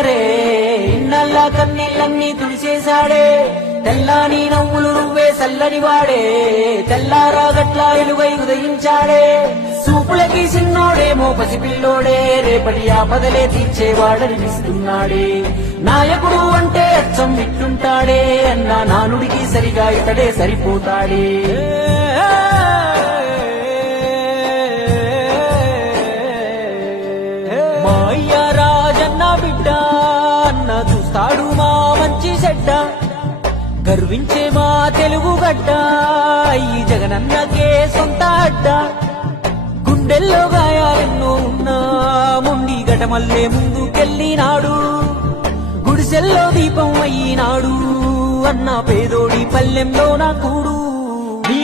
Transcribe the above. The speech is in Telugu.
ఎవరే ఇన్నల్ల కన్నీళ్ళన్నీ తుడిచేశాడే తెల్లాని నవ్వులు నువ్వే చల్లని వాడే తెల్లారా గట్లా ఎలుగై ఉదయించాడే సూపులకి సిన్నోడేమో పసిపిల్లోడే రేపటి ఆపదలే తీర్చేవాడనిపిస్తున్నాడే నాయకుడు అంటే అచ్చం విట్టుంటాడే అన్నా నానుడికి సరిగా ఇతడే సరిపోతాడే మా అయ్య రాజన్న బిడ్డ అన్న చూస్తాడు మా మంచి చెడ్డ గర్వించే మా తెలుగు గడ్డ ఈ జగనన్నకే సొంత అడ్డ గుండెల్లో గాయాలెన్నో ఉన్నా ముండి గటమల్లే ముందుకెళ్ళినాడు గుడిసెల్లో దీపం అయ్యినాడు అన్న పేదోడి పల్లెంలో నా కూడు